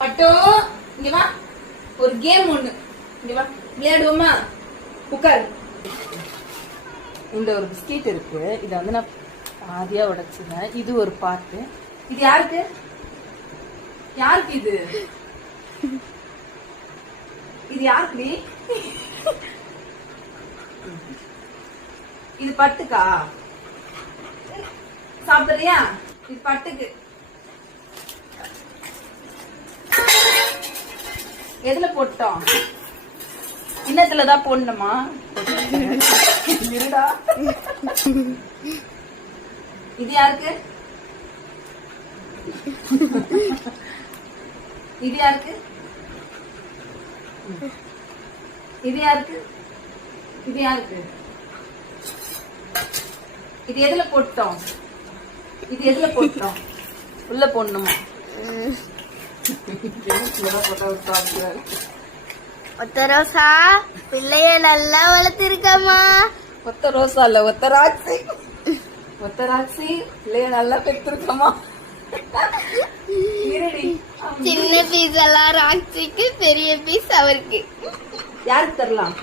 பட்டோ இங்க வா, ஒரு கேம் ஒண்ணு இங்க வா விளையாடுவோமா? உட்காரு. இந்த ஒரு பிஸ்கெட் இருக்கு, இதை வந்து நான் பாதியா உடைச்சுவேன். இது ஒரு பாட்டு. இது யாருக்கு? யாருக்கு இது? இது யாருக்கு? இது பட்டுக்கா? சாப்பிடுறியா? இது பட்டுக்கு. எதுல போட்டோம்? இன்னத்துலதான் போடணுமா? இருடா. இது யாருக்கு? இது யாருக்கு? இது யாருக்கு? இது யாருக்கு? இது எதுல போட்டோம்? இது எதுல போட்டோம்? உள்ள போடணுமா? ஒத்த ரோசா பிள்ளைய நல்லா வளர்த்திருக்கமா. ஒத்த ரோசா இல்ல, ஒத்த ராட்சி. ஒத்த ராட்சி பிள்ளைய நல்லா பெற்றிருக்கமா. சின்ன பீஸ் எல்லாம் ராட்சிக்கு, பெரிய பீஸ் அவருக்கு. யாருக்கு தரலாம்?